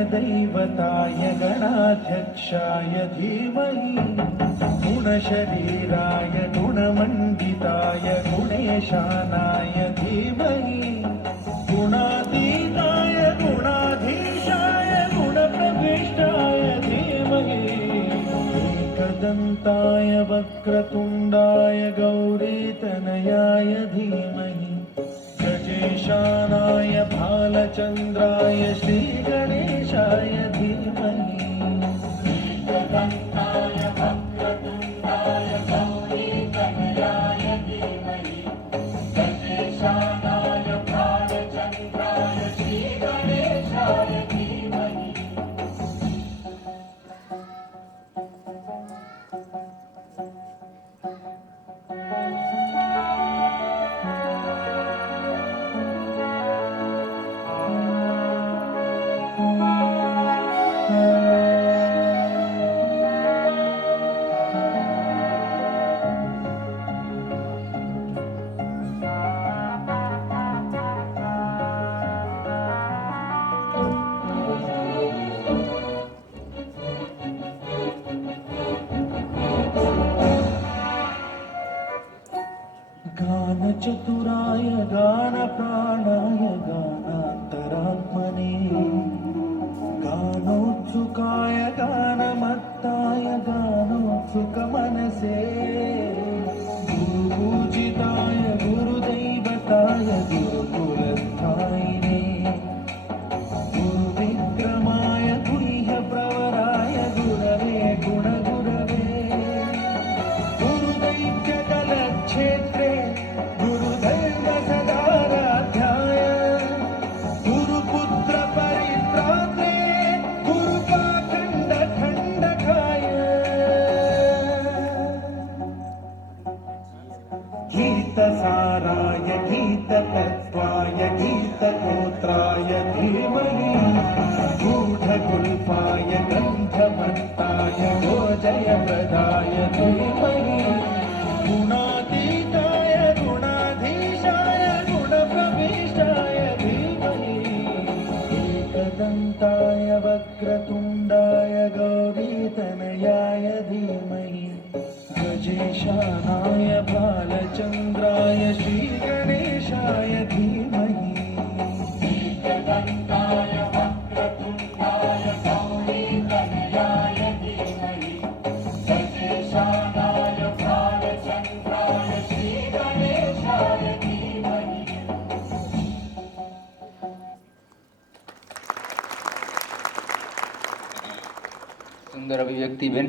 गणदैवताय गणाध्यक्षाय धीमहि गुणशरीराय गुणमण्डिताय गुणेशानाय धीमहि गुणातीताय गुणाधीशाय गुणप्रविष्टाय धीमहि एकदन्ताय वक्रतुण्डाय गौरीतनयाय धीमहि गजेशानाय भालचन्द्राय श्रीगणेशाय धीमहि एकदन्ताय वक्रतुण्डाय गौरीतनयाय धीमहि गजेशानाय भालचन्द्राय श्रीगणेशाय धीमहि गानचतुराय गानप्राणाय गानान्तरात्मने गानोत्सुकाय गानमत्ताय गानोत्सुकमनसे गुरुपूजिताय गुरुदैवताय गुरुकुलस्थायिने गुरुविक्रमाय गुह्यप्रवराय गुरवे गुणगुरवे गुरुदैत्यकलक्षेत्रे गुरुदैव सदाराध्याय गुरुपुत्रपरित्रात्रे गुरुपाखण्डखण्डकाय गीतसाराय गीततत्त्वाय गीतगोत्राय धीमहि गूढगुल्फाय गन्धमत्ताय गोजयप्रदाय धीमहि गुणातीताय गुणाधीशाय गुणप्रविष्टाय धीमहि एकदन्ताय वक्रतुण्डाय गौरीतनयाय धीमहि गजेशानाय बालचन्द्राय श्रीगणेशाय धीमहि एकदन्ताय वक्रतुण्डाय गौरीतनयाय धीमहि गजेशानाय बालचन्द्राय श्रीगणेशाय धीमहि सुंदर अभिव्यक्ति बेन।